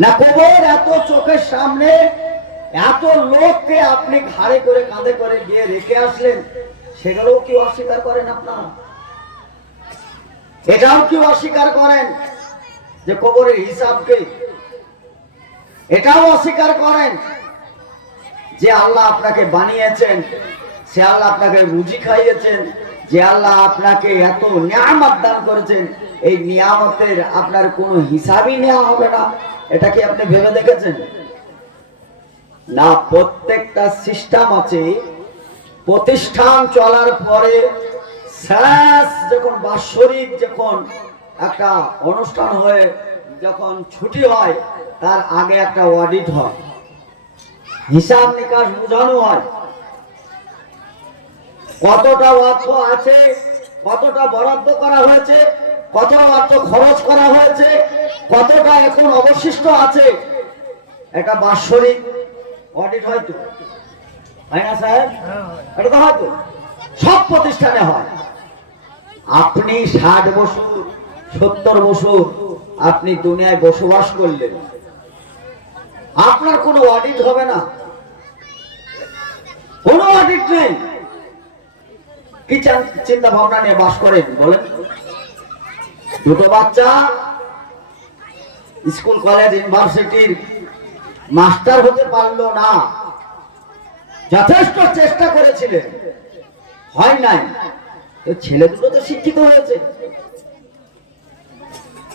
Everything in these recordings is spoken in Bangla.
না, কবর এত চোখের সামনে এত লোককে আপনি ঘাড়ে করে কাঁধে করে গিয়ে রেখে আসলেন, সেগুলোও কি অস্বীকার করেন আপনারা? এটাও কি অস্বীকার করেন যে কবরের হিসাবকে? এটাও অস্বীকার করেন যে আল্লাহ আপনাকে বানিয়েছেন সে আল্লাহ আপনাকে রুজি খাইয়েছেন, যে আল্লাহ আপনাকে এত নিয়ামত দান করেছেন, এই নিয়ামতের আপনার কোনো হিসাবই নেওয়া হবে না। এটা কি আপনি ভেবে দেখেছেন? না, প্রত্যেকটা সিস্টেম আছে। প্রতিষ্ঠান চলার পরে শেষ যখন বাৎসরিক যখন একটা অনুষ্ঠান হয়ে, যখন ছুটি হয়, তার আগে একটা অডিট হয়। হিসাব নিকাশ বোঝানো হয়। কতটা অর্থ আছে, কতটা বরাদ্দ করা হয়েছে, কত অর্থ খরচ করা হয়েছে কতটা এখন অবশিষ্ট আছে? একটা বাৎসরিক অডিট হয়তো হয় না সাহেব তো হয়তো সব প্রতিষ্ঠানে হয়। আপনি ষাট বছর, সত্তর বছর আপনি দুনিয়ায় বসবাস করলেন। আপনার কোনো অডিট হবে না। কোনো অডিট নেই। কি চিন্তা ভাবনা নিয়ে বাস করেন, বলেন। দুটো বাচ্চা স্কুল, কলেজ, ইউনিভার্সিটির মাস্টার হতে পারল না। যথেষ্ট চেষ্টা করেছিলেন। হয় নাই। তো ছেলে দুটো তো শিক্ষিত হয়েছে।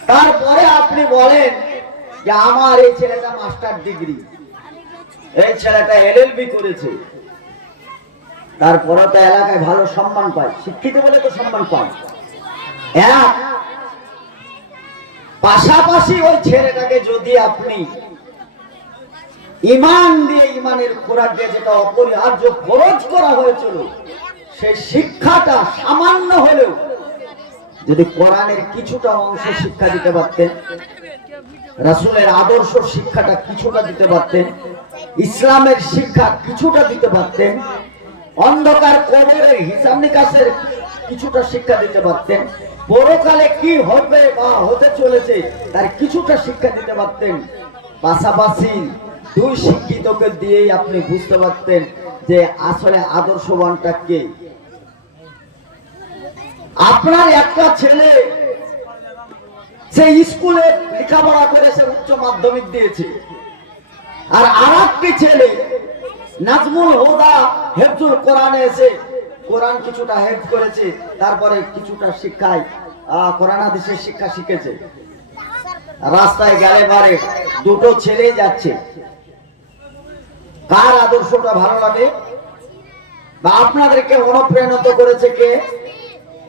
তারপরে আপনি বলেন যে আমার এই ছেলেটা মাস্টার ডিগ্রি। এই ছেলেটা এলএলবি করেছে। তারপরে তো এলাকায় ভালো সম্মান পায়। শিক্ষিত বলে তো সম্মান পায়। এক পাশাপাশি ওই ছেলেটাকে যদি আপনি ইমান দিয়ে ইমানের খোরাক দিয়ে যেটা অপরিহার্য খরচ করা হয়েছিল, সেই শিক্ষাটা সামান্য হলেও যদি কোরআনের কিছুটা অংশ শিক্ষা দিতে পারতেন, রাসূলের আদর্শ শিক্ষাটা কিছুটা দিতে পারতেন, ইসলামের শিক্ষা কিছুটা দিতে পারতেন, অন্ধকার কবরের হিসাব নিকাশের কিছুটা শিক্ষা দিতে পারতেন। পরকালে কি হবে বা হতে চলেছে, তার কিছুটা শিক্ষা দিতে পারতেন। পাশাপাশি দুই শিক্ষিতকে দিয়েই আপনি বুঝতে পারতেন যে আসলে আদর্শবানটা কে। আপনার একটা ছেলে, সে স্কুলে লেখাপড়া করে সে উচ্চ মাধ্যমিক দিয়েছে। আর আর ছেলে, নাজমুল হোদা, হেফজুল কোরআনে এসে কোরআন কিছুটা হেফ করেছে, তারপরে কিছুটা শিক্ষায় কোরআন হাদিসের শিক্ষা শিখেছে। রাস্তায় গেলে বারে দুটো ছেলে যাচ্ছে। কার আদর্শটা ভালো লাগে? বা আপনাদেরকে অনুপ্রাণিত করেছে কে?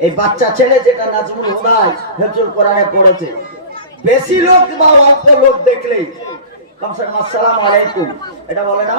এই বাচ্চা ছেলে যেটা নাজমুল হুদায় হেফজুল কোরআনে পড়েছে। বেশি লোক বা অল্প লোক দেখলেই। কমসে কম আসসালামু আলাইকুম। এটা বলে না?